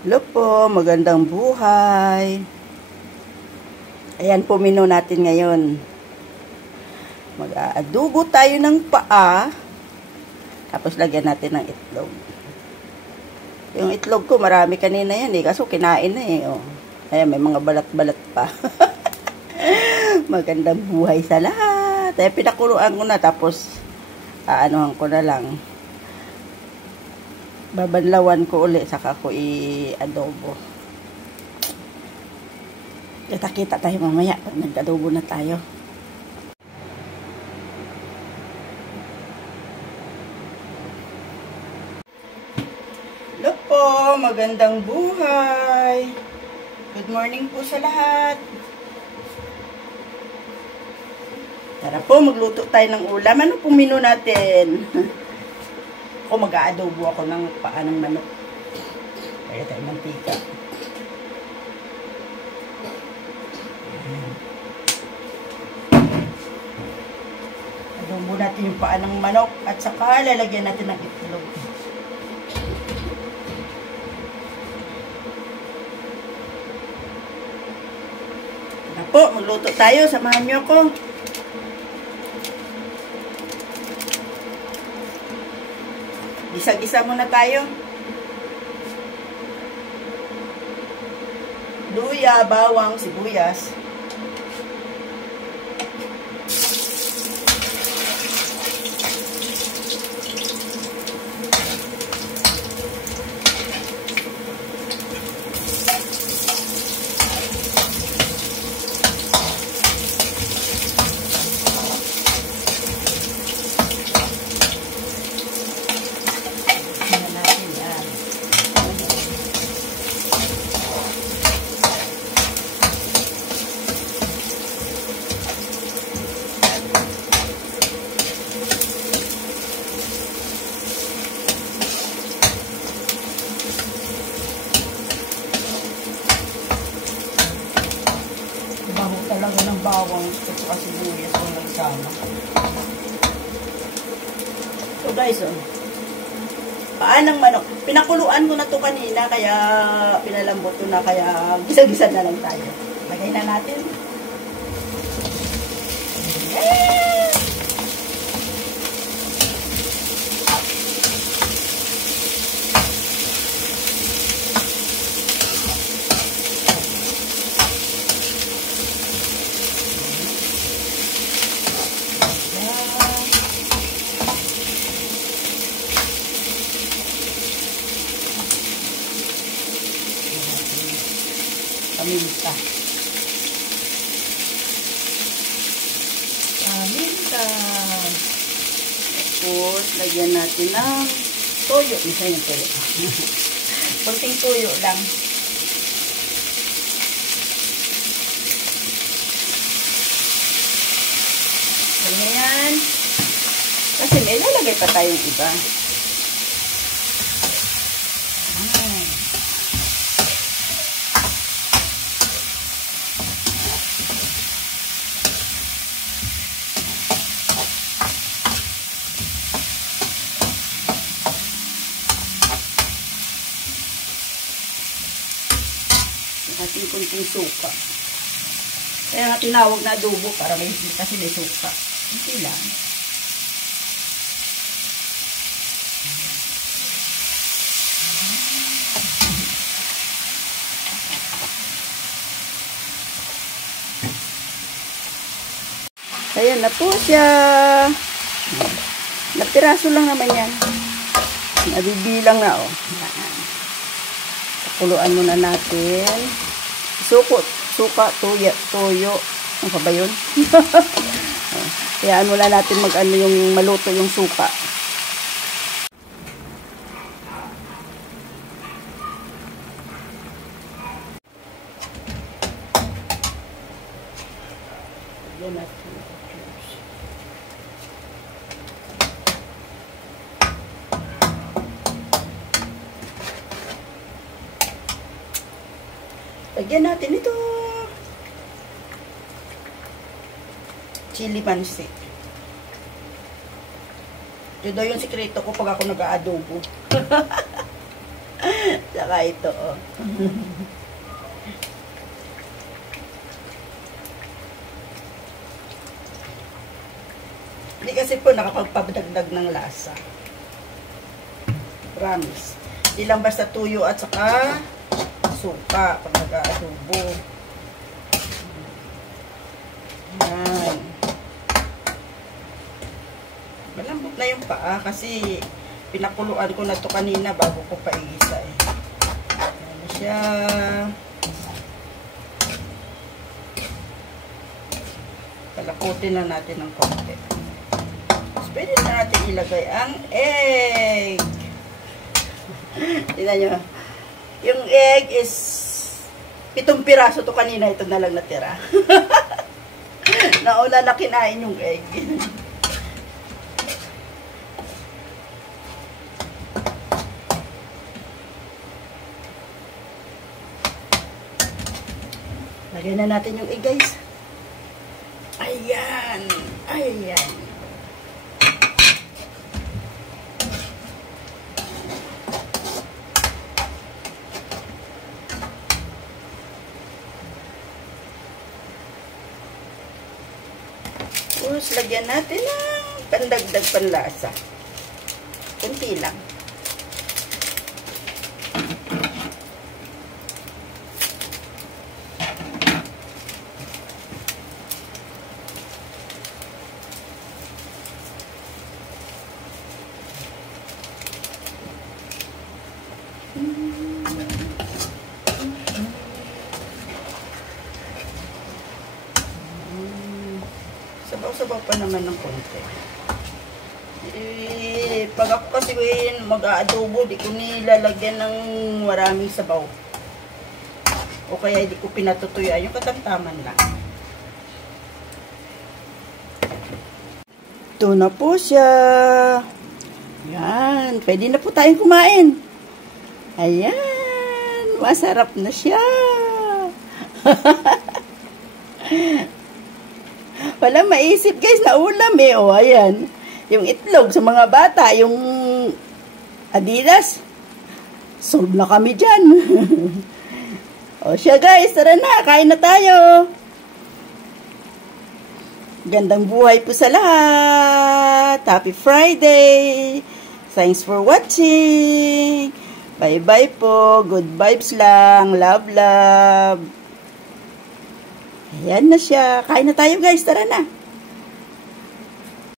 Hello po, magandang buhay. Ayan po menu natin ngayon. Mag-aadobo tayo ng paa. Tapos lagyan natin ng itlog. Yung itlog ko marami kanina yan kaso kinain na oh. Ayan, may mga balat-balat pa. Magandang buhay sa lahat. Ayan, pinakuluan ko na tapos aanohan ko na lang. Babanlawan ko ulit saka ko i-adobo. Kita-kita tayo mamaya pag nag-adobo na tayo. Hello po, magandang buhay. Good morning po sa lahat. Tara po, magluto tayo ng ulam. Ano pong menu natin? Ako mag-aadobo ako ng paa ng manok. Kaya tayo mantika. Adobo natin yung paa ng manok at saka lalagyan natin ng itlog. Tara po, magluto tayo. Samahan niyo ako. Gisa-gisa muna tayo. Luya, bawang, sibuyas. Talaga ng bawang at saka sibuyas kung nagsama. So guys, paa ng manok. Pinakuluan ko na to kanina kaya pinalambot ko na kaya gisa-gisa na lang tayo. Lagay na natin. Paminta. Tapos, lagyan natin ng toyo. Isa yung toyo. Kunting toyo lang. Ganyan. Kasi may lalagay pa tayong iba. Ating kunting suka. Kaya nga tinawag na adobo para may kasi may suka. Hindi lang. Ayan na po siya. Napiraso lang naman yan. Nabibilang na Pakuluan muna natin. Suka, toyo. Ano pa ba yun? Kaya muna natin yung maluto yung suka. Yan natin. Lagyan natin ito. Chili pansi. Ito daw yung sikreto ko pag ako nag-aadobo. Tsaka ito, oh. Hindi kasi po nakapagpabdagdag ng lasa. Promise. Hindi lang basta tuyo at saka suka pag nag-aadobo. Yan. Malambot na yung paa kasi pinakuluan ko na to kanina bago ko paigisa eh. Yan siya. Palakutin na natin ng konti. Tapos pwede na natin ilagay ang egg. Tingnan nyo. Yung egg is 7 piraso to kanina. Ito na lang natira. Nauna na kinain yung egg. Lagyan na natin yung egg, guys. Ayan. Ayan. Tapos, lagyan natin ng pandagdag panlasa. Kunti lang. Sabaw-sabaw pa naman ng konti. Pag ako kasi mag-aadobo, di ko nilalagyan ng maraming sabaw. O kaya di ko pinatutuyuan, yung katamtaman lang. Ito na po siya. Yan, pwede na po tayong kumain. Ayan, masarap na siya. Wala maisip guys na ulam eh. O, ayan. Yung itlog sa mga bata, yung Adidas. Solve na kami dyan. O siya guys, tara na, kain na tayo. Gandang buhay po sa lahat. Happy Friday. Thanks for watching. Bye-bye po. Good vibes lang. Love, love. Ayan na siya. Kain na tayo guys. Tara na.